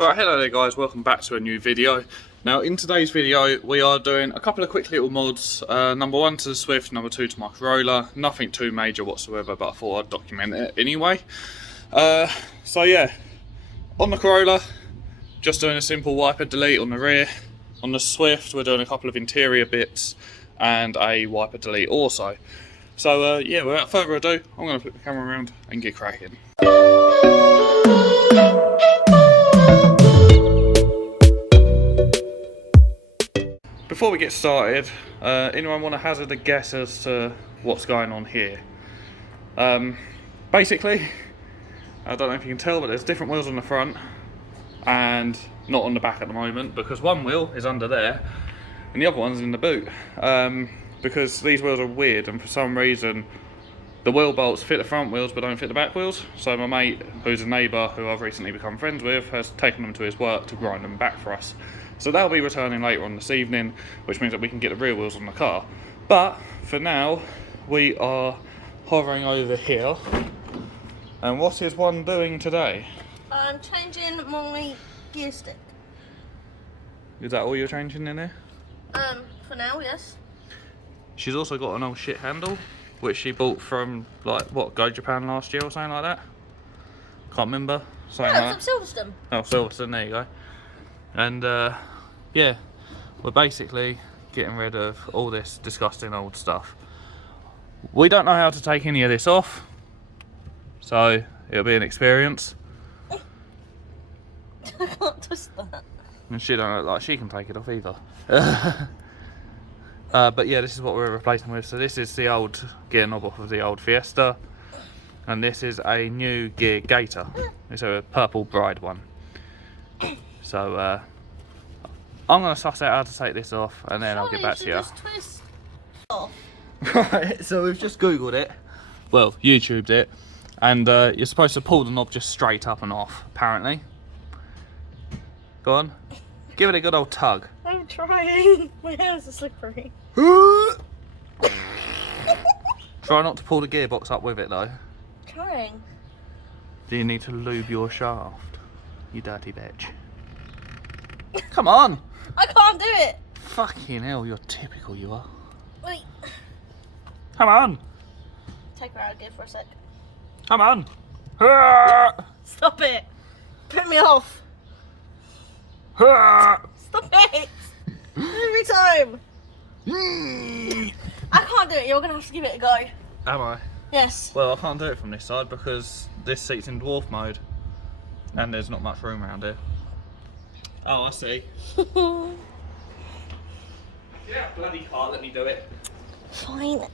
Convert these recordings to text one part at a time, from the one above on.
Right, hello there guys, welcome back to a new video. Now in today's video we are doing a couple of quick little mods, number one to the Swift, number two to my Corolla. Nothing too major whatsoever, but I thought I'd document it anyway. So yeah, on the Corolla, just doing a simple wiper delete on the rear. On the Swift we're doing a couple of interior bits and a wiper delete also. So yeah, without further ado, I'm going to flip the camera around and get cracking. Before we get started, anyone want to hazard a guess as to what's going on here? Basically, I don't know if you can tell, but there's different wheels on the front and not on the back at the moment, because one wheel is under there and the other one's in the boot. Because these wheels are weird, and for some reason the wheel bolts fit the front wheels but don't fit the back wheels. So my mate, who's a neighbour who I've recently become friends with, has taken them to his work to grind them back for us. So they'll be returning later on this evening, which means that we can get the rear wheels on the car. But for now, we are hovering over here. And what is one doing today? I'm changing my gear stick. Is that all you're changing in there? For now, yes. She's also got an old shit handle, which she bought from, like, what, Go Japan last year or something like that? Can't remember. Something Yeah, like it's from Silverstone. Oh, Silverstone, there you go. And yeah, we're basically getting rid of all this disgusting old stuff. We don't know how to take any of this off, so it'll be an experience. I can't twist that. And she don't look like she can take it off either. But yeah, this is what we're replacing with. So this is the old gear knob off of the old Fiesta, and this is a new gear gator. It's a purple bride one. So I'm going to suss out how to take this off, and then I'll get back to you. Just twist off. Right, so we've just googled it, well, YouTubed it, and you're supposed to pull the knob just straight up and off, apparently. Go on, give it a good old tug. I'm trying. My hands are slippery. Try not to pull the gearbox up with it though. Trying. Do you need to lube your shaft, you dirty bitch? Come on! I can't do it. Fucking hell, you're typical, you are. Wait. Come on! Take her out of gear for a sec. Come on! Stop it. Put me off. Am Stop it. Every time. I can't do it. You're going to have to give it a go. I? Yes. Well, I can't do it from this side because this seat's in dwarf mode and there's not much room around here. Oh, I see. Yeah, bloody car, let me do it. Fine.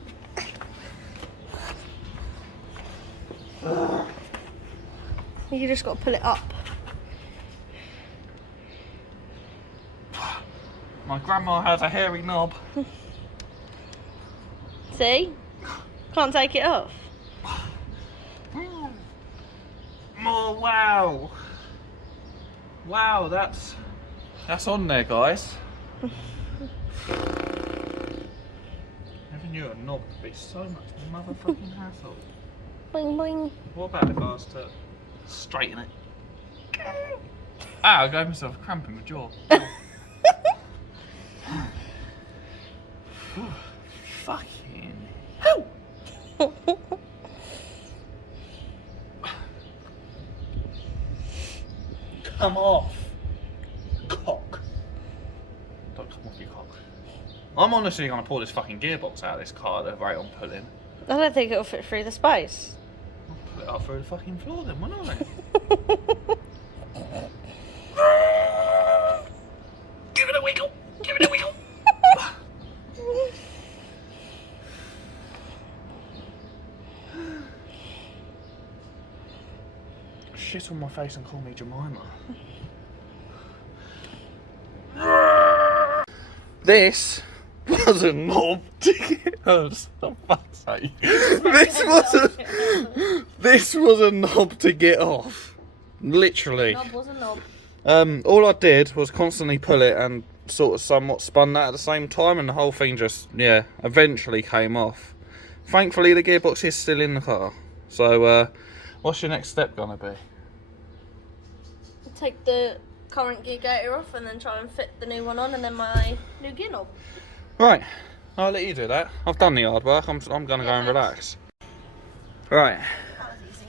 You just got to pull it up. My grandma has a hairy knob. See? Can't take it off. Oh, wow. Wow, that's on there, guys. Never knew a knob could be so much motherfucking hassle. Boing boing. What about if I was to straighten it? Ah, I gave myself a cramp in my jaw. Fucking hell. Come off, cock. Don't come off your cock. I'm honestly going to pull this fucking gearbox out of this car at the rate I'm pulling. I don't think it'll fit through the space. I'll pull it up through the fucking floor then, won't I? Give it a wiggle! Give it a wiggle! Shit on my face and call me Jemima. This was a knob to get us. For fuck's sake. This was a knob to get off. Literally. Knob was a knob. All I did was constantly pull it and sort of somewhat spun that at the same time, and the whole thing just, yeah, eventually came off. Thankfully the gearbox is still in the car. So what's your next step gonna be? Take the current gear gator off and then try and fit the new one on, and then my new gear knob. Right, I'll let you do that. I've done the hard work. I'm going to go and relax. Right. That was easy.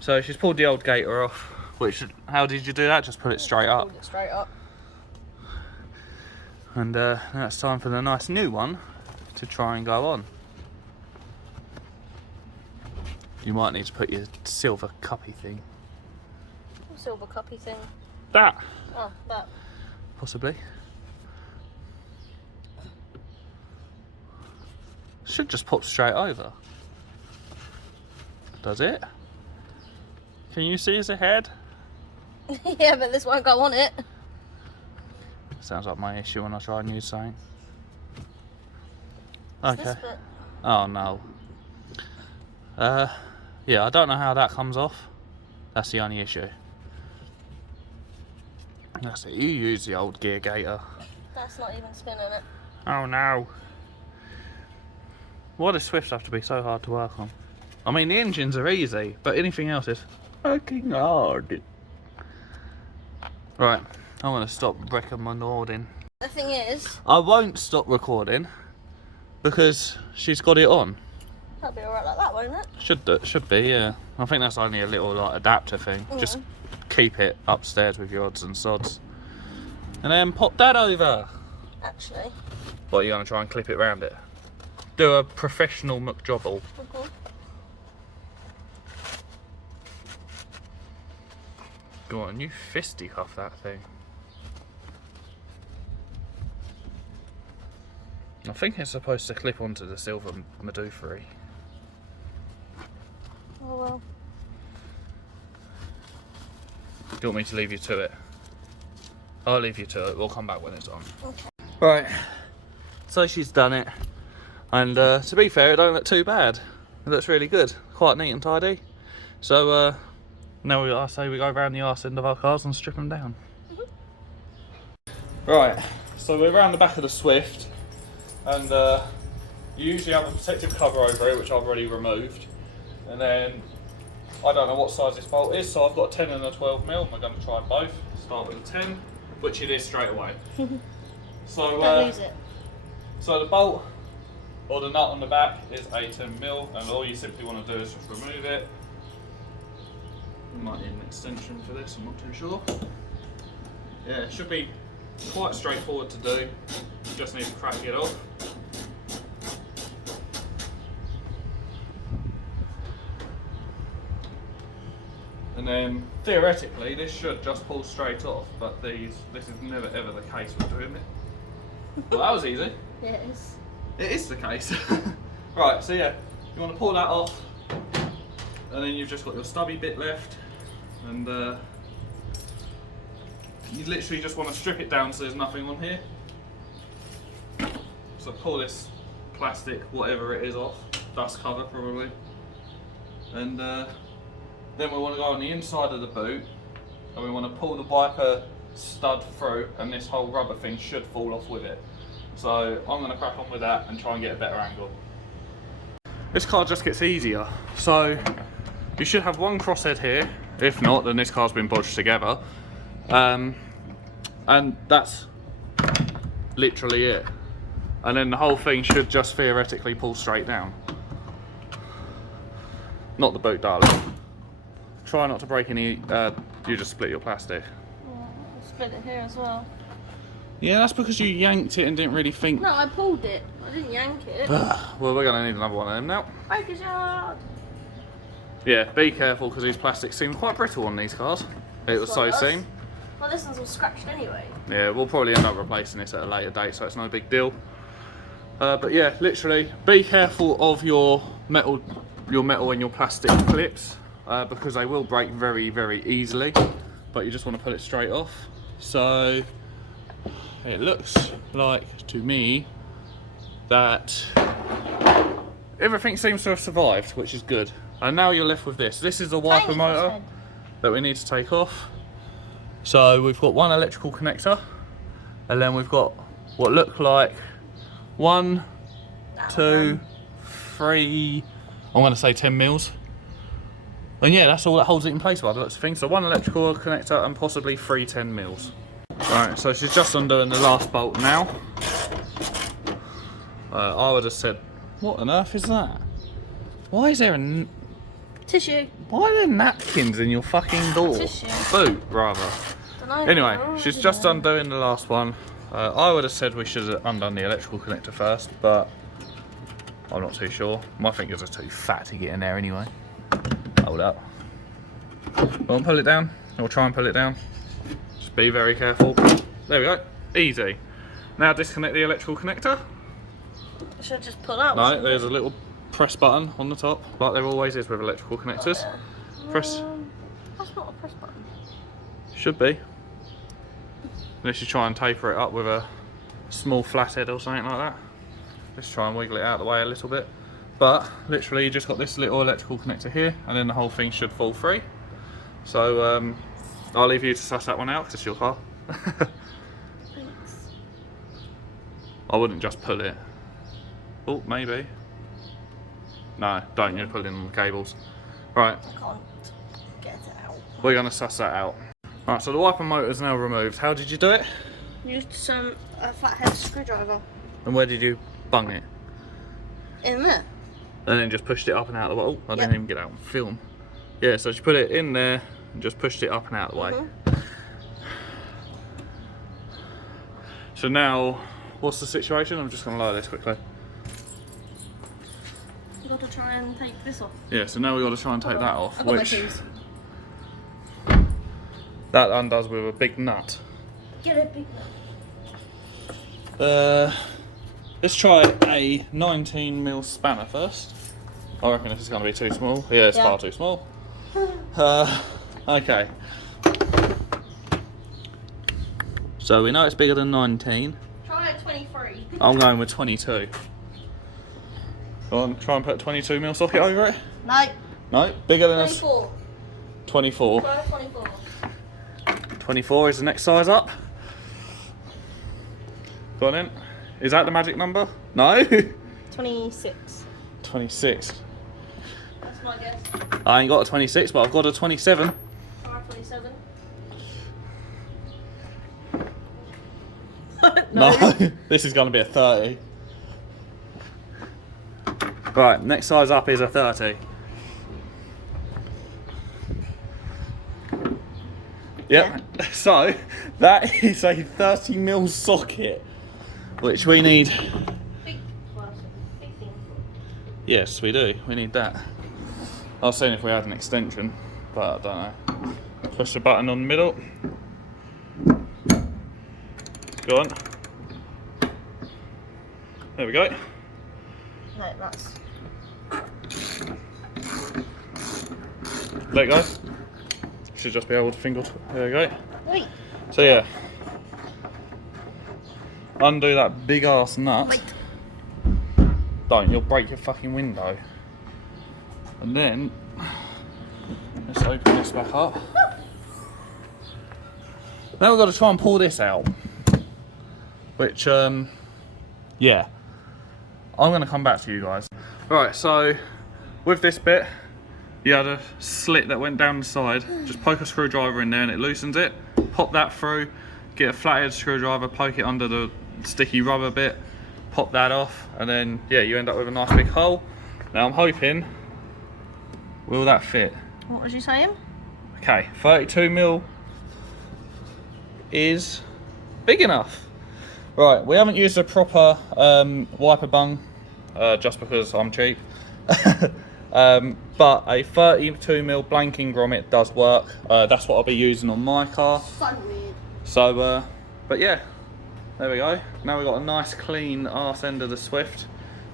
So she's pulled the old gator off. Which, how did you do that? Just put it straight up. Pulled it straight up. And now it's time for the nice new one to try and go on. You might need to put your silver cuppy thing. Silver cuppy thing. That. Oh, that. Possibly. Should just pop straight over. Does it? Can you see his head? Yeah, but this won't go on it. Sounds like my issue when I try and use something. It's Okay. this bit. Oh no. Yeah, I don't know how that comes off. That's the only issue. That's it. You use the old gear gator. That's not even spinning it. Oh no. Why does Swifts have to be so hard to work on? I mean, the engines are easy, but anything else is fucking hard. Right, I'm going to stop recording. The thing is, I won't stop recording because she's got it on. that'll be alright like that, won't it? Should be, yeah. I think that's only a little like adapter thing. Just keep it upstairs with your odds and sods, and then pop that over. Actually. What, you're going to try and clip it round it? Do a professional McJobble. Go on, you fisticuff that thing. I think it's supposed to clip onto the silver Medufery. Oh well. Do you want me to leave you to it? I'll leave you to it. We'll come back when it's on. Okay. Right. So she's done it. And to be fair, it don't look too bad. It looks really good. Quite neat and tidy. So now I say we go around the arse end of our cars and strip them down. Right. So we're around the back of the Swift. And you usually have a protective cover over it, which I've already removed. And then I don't know what size this bolt is, so I've got a 10 and a 12mm. We're going to try both. Start with a 10, which it is straight away. So Don't lose it. So the bolt or the nut on the back is a 10mm, and all you simply want to do is just remove it. You might need an extension for this, I'm not too sure. Yeah, it should be quite straightforward to do. You just need to crack it off. And then theoretically this should just pull straight off, but this is never ever the case with doing it. Well, that was easy. Yeah, it is. It is the case. Right, so yeah, you want to pull that off, and then you've just got your stubby bit left, and you literally just want to strip it down so there's nothing on here. So pull this plastic, whatever it is, off, dust cover probably, and then we want to go on the inside of the boot, and we want to pull the wiper stud through, and this whole rubber thing should fall off with it. So I'm going to crack on with that and try and get a better angle. This car just gets easier. So you should have one crosshead here. If not, then this car's been bodged together. And that's literally it. And then the whole thing should just theoretically pull straight down. Not the boot, darling. Try not to break any, you just split your plastic. Yeah, I'll split it here as well. Yeah, that's because you yanked it and didn't really think. No, I pulled it. I didn't yank it. Well, we're going to need another one of them now. Focus yard. Yeah, be careful because these plastics seem quite brittle on these cars. It was so seen. Well, this one's all scratched anyway. Yeah, we'll probably end up replacing this at a later date, so it's no big deal. But yeah, literally, be careful of your metal and your plastic clips because they will break very, very easily. But you just want to put it straight off. So it looks like to me that everything seems to have survived, which is good. And now you're left with this. This is the wiper motor that we need to take off. So we've got one electrical connector, and then we've got what look like 1, 2, 3, I'm going to say 10 mils And yeah, that's all that holds it in place by the looks of things. So one electrical connector and possibly 3 10mm. Right, so she's just undoing the last bolt now. I would have said, what on earth is that? Why is there a... Tissue. Why are there napkins in your fucking door? Tissue. Boot, rather. Dunno. Anyway, she's just undoing the last one. I would have said we should have undone the electrical connector first, but I'm not too sure. My fingers are too fat to get in there anyway. Hold up. Go on, pull it down. Or try and pull it down. Just be very careful. There we go. Easy. Now disconnect the electrical connector. Should I just pull out? No, there's a little press button on the top, like there always is with electrical connectors. Press. That's not a press button. Should be. Unless you try and taper it up with a small flathead or something like that. Let's try and wiggle it out of the way a little bit. But literally you just got this little electrical connector here and then the whole thing should fall free. So I'll leave you to suss that one out because it's your car. Thanks. I wouldn't just pull it. Oh, maybe. No, don't. You're pulling on the cables. Right. I can't get it out. We're going to suss that out. Right, so the wiper motor is now removed. How did you do it? Used a flathead screwdriver. And where did you bung it? In there. And then just pushed it up and out of the way. Oh, I didn't Yep. even get out on film. Yeah, so she put it in there and just pushed it up and out of the way. So now, what's the situation? I'm just going to lower this quickly. You got to try and take this off. Yeah, so now we've got to try and take that off. I've got my Which keys. that undoes with a big nut. Get a big one. Let's try a 19mm spanner first. I reckon this is going to be too small. Yeah, it's far too small. Okay. So we know it's bigger than 19. Try a 23. I'm going with 22. Go on, try and put a 22mm socket over it. No. No, bigger than 24. 24. Try a 24. 24 is the next size up. Go on in. Is that the magic number? No? 26. 26. That's my guess. I ain't got a 26, but I've got a 27. Try 27. No, this is going to be a 30. Right, next size up is a 30. Yep, so that is a 30mm socket, which we need. Big thing. Yes, we do. We need that. I was saying if we had an extension, but I don't know. Push the button on the middle. Go on. There we go. No, that's. There you go. Should just be able to finger. There we go. Wait. So yeah. Undo that big ass nut. Wait. Don't, you'll break your fucking window. And then let's open this back up. Now we've got to try and pull this out. Which yeah. I'm gonna come back to you guys. Right, so with this bit, you had a slit that went down the side. Just poke a screwdriver in there and it loosens it. Pop that through, get a flathead screwdriver, poke it under the sticky rubber bit, pop that off, and then yeah, you end up with a nice big hole. Now I'm hoping, will that fit? What was you saying? Okay, 32mm is big enough. Right, we haven't used a proper wiper bung, just because I'm cheap. But a 32mm blanking grommet does work. That's what I'll be using on my car. So weird. So, but yeah, there we go. Now we've got a nice clean arse end of the Swift.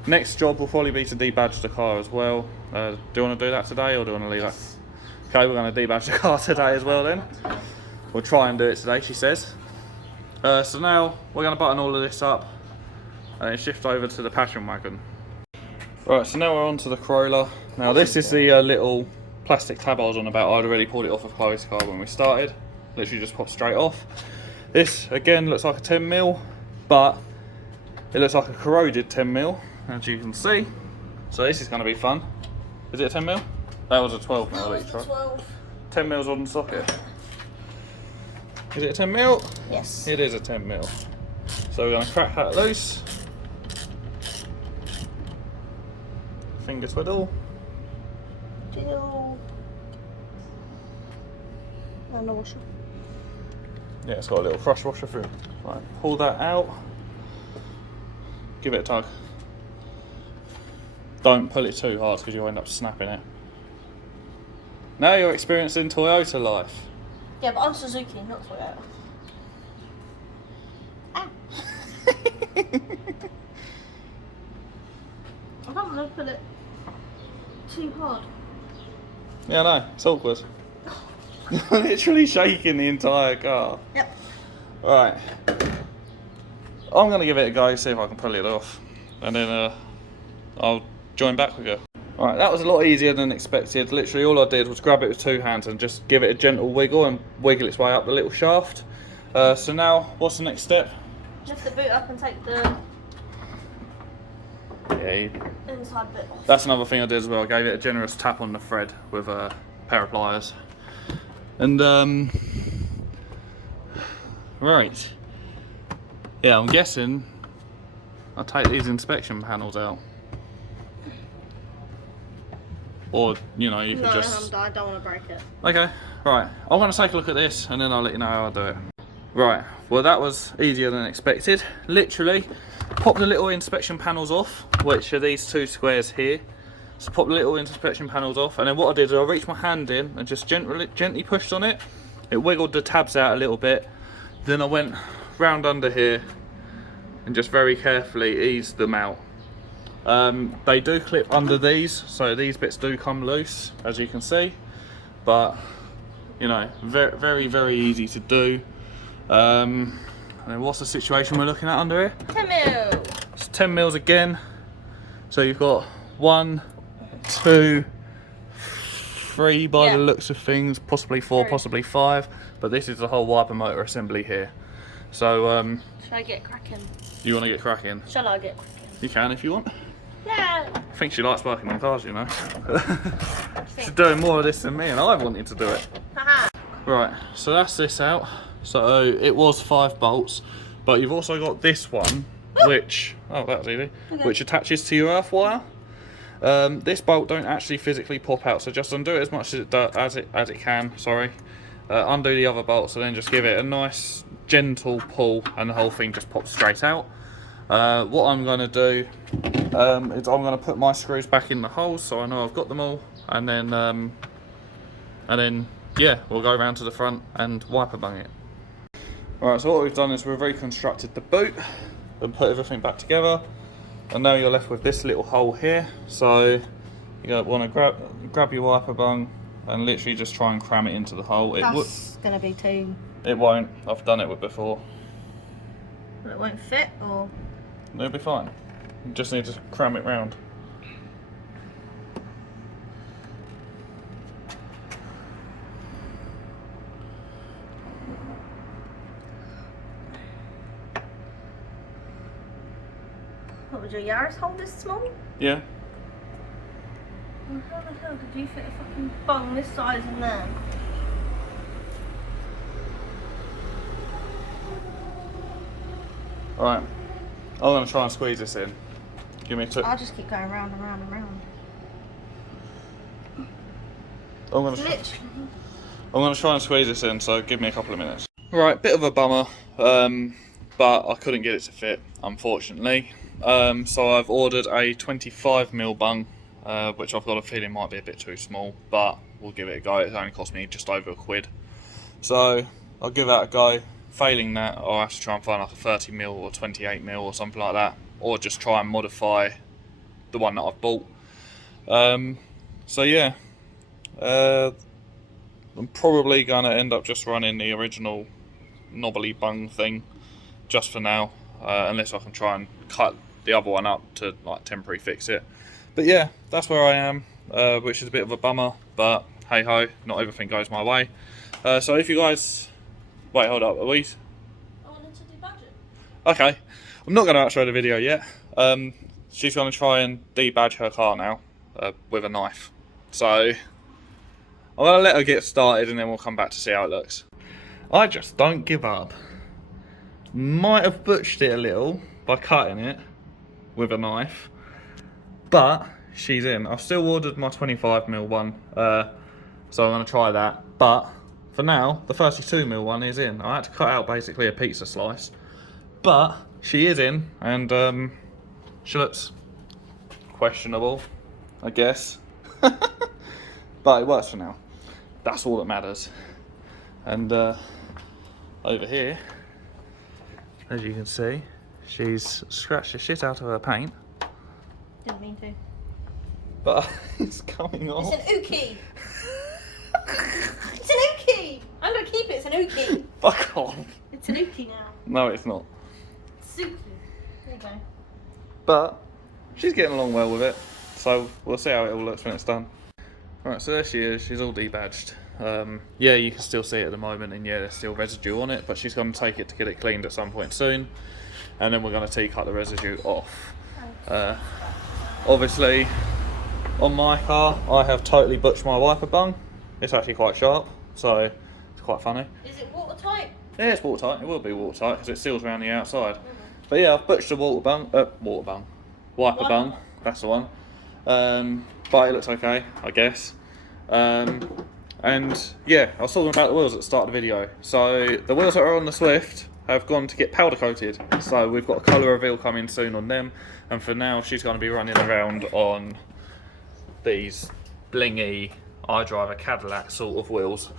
Next job will probably be to debadge the car as well. Do you want to do that today or do you want to leave that? Okay, we're going to debadge the car today as well then. We'll try and do it today, she says. So now we're going to button all of this up and then shift over to the passion wagon. Right, so now we're on to the Corolla. Now this is the little plastic tab I was on about. I'd already pulled it off of Chloe's car when we started. Literally just popped straight off. This again looks like a 10mm, but it looks like a corroded 10mm, as you can see. So this is going to be fun. Is it a 10mm? That was a 12 That mil was each, the right? 12. 10 mils on the socket. Is it a 10 mil? Yes. It is a 10 mil. So we're going to crack that loose. Finger twiddle. Deal. And a washer. Yeah, it's got a little brush washer through. Right, pull that out. Give it a tug. Don't pull it too hard because you'll end up snapping it. Now you're experiencing Toyota life. Yeah, but I'm Suzuki, not Toyota. Ah. I don't want to pull it too hard. Yeah, I know, it's awkward. Literally shaking the entire car. Yep. Right. I'm going to give it a go, see if I can pull it off. And then I'll join back with you. Alright, that was a lot easier than expected. Literally all I did was grab it with 2 hands and just give it a gentle wiggle and wiggle its way up the little shaft. So now, what's the next step? Lift the boot up and take the Yeah, inside bit off. that's another thing I did as well. I gave it a generous tap on the thread with a pair of pliers. And right. Yeah, I'm guessing I'll take these inspection panels out. Or, you know, you could No, just... I don't want to break it. Okay, right. I'm going to take a look at this and then I'll let you know how I do it. Right, well that was easier than expected. Literally, pop the little inspection panels off, which are these 2 squares here. So pop the little inspection panels off, and then what I did is I reached my hand in and just gently pushed on it. It wiggled the tabs out a little bit. Then I went round under here and just very carefully eased them out. They do clip under these, so these bits do come loose, as you can see. But, you know, very, very easy to do. And then what's the situation we're looking at under here? 10 mil. It's 10 mils again. So you've got 1, 2, 3 by the looks of things, possibly 4, 3. possibly 5. But this is the whole wiper motor assembly here. So Shall I get cracking? you want to get cracking? Shall I get cracking? You can if you want. Yeah. I think she likes working on cars, you know. She's doing more of this than me, and I wanted to do it. Haha. Right, so that's this out. So it was 5 bolts, but you've also got this one, which that was easy, Okay. which attaches to your earth wire. This bolt don't actually physically pop out, so just undo it as much as it does, as it can. Sorry, undo the other bolts, and then just give it a nice gentle pull, and the whole thing just pops straight out. What I'm going to do is I'm going to put my screws back in the holes, so I know I've got them all, and then yeah, we'll go around to the front and wiper bung it. Alright, so what we've done is we've reconstructed the boot and put everything back together, and now you're left with this little hole here. So you want to grab your wiper bung and literally just try and cram it into the hole. That's going to be too... It won't. I've done it before. It won't fit, or... It'll be fine. You just need to cram it round. What, would your Yaris hold this small? Yeah. Well, how the hell did you fit a fucking bung this size in there? Alright. I'm going to try and squeeze this in. Give me 2. I'll just keep going round and round and round. I'm going to try and squeeze this in, so give me a couple of minutes. Right, bit of a bummer, but I couldn't get it to fit, unfortunately. So I've ordered a 25mm bung, which I've got a feeling might be a bit too small, but we'll give it a go. It's only cost me just over £1. So I'll give that a go. Failing that, I'll have to try and find like a 30mm or 28mm or something like that, or just try and modify the one that I've bought. So yeah, I'm probably going to end up just running the original knobbly bung thing just for now, unless I can try and cut the other one up to like temporary fix it. But yeah, that's where I am, which is a bit of a bummer, but hey ho, not everything goes my way. So if you guys... Wait, hold up, are we... I wanted to do budget. Okay, I'm not going to outro the video yet. She's going to try and debadge her car now with a knife. So I'm gonna let her get started and then we'll come back to see how it looks. I just don't give up. Might have butchered it a little by cutting it with a knife, but she's in. I've still ordered my 25mm one, so I'm gonna try that. But for now, the 32mm one is in. I had to cut out basically a pizza slice, but she is in, and she looks questionable, I guess. But it works for now. That's all that matters. And over here, as you can see, she's scratched the shit out of her paint. Didn't mean to. But it's coming off. It's an ookie. It's an ookie. I'm gonna keep it. It's an ookie. Fuck off. It's an ookie now. No, it's not. Suki. There you go. But she's getting along well with it, so we'll see how it all looks when it's done. Right, so there she is. She's all debadged. Yeah, you can still see it at the moment, and yeah, there's still residue on it, but she's going to take it to get it cleaned at some point soon, and then we're going to cut the residue off. Obviously, on my car, I have totally butched my wiper bung. It's actually quite sharp, so it's quite funny. Is it watertight? Yeah, it's watertight. It will be watertight because it seals around the outside. But yeah, I've butched the wiper bung. That's the one. But it looks okay, I guess. And yeah, I was talking about the wheels at the start of the video. So the wheels that are on the Swift have gone to get powder coated. So we've got a colour reveal coming soon on them. And for now, she's going to be running around on these blingy iDriver Cadillac sort of wheels.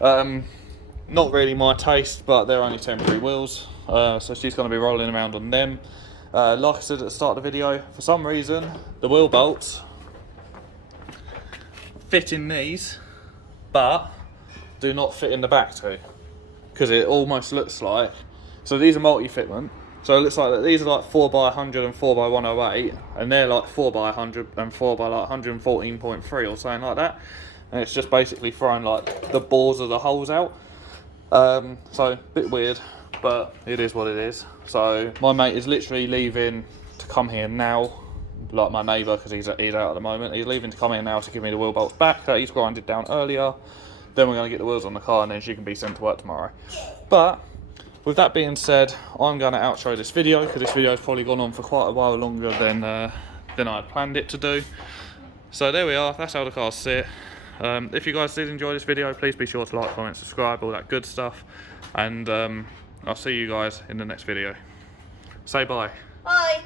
Not really my taste, but they're only temporary wheels. So she's going to be rolling around on them. Like I said at the start of the video, for some reason, the wheel bolts fit in these, but do not fit in the back too, because it almost looks like, so these are multi-fitment, so it looks like that these are like 4x100 and 4x108, and they're like 4x100 and 4 by like 114.3 or something like that, and it's just basically throwing like the bores of the holes out. So a bit weird, but it is what it is. So my mate is literally leaving to come here now, like my neighbour, because he's out at the moment. He's leaving to come here now to give me the wheel bolts back that he's grinded down earlier. Then we're going to get the wheels on the car, and then she can be sent to work tomorrow. But with that being said, I'm going to outro this video, because this video has probably gone on for quite a while longer than I had planned it to do. So there we are, that's how the cars sit. If you guys did enjoy this video, please be sure to like, comment, subscribe, all that good stuff. And I'll see you guys in the next video. Say bye. Bye.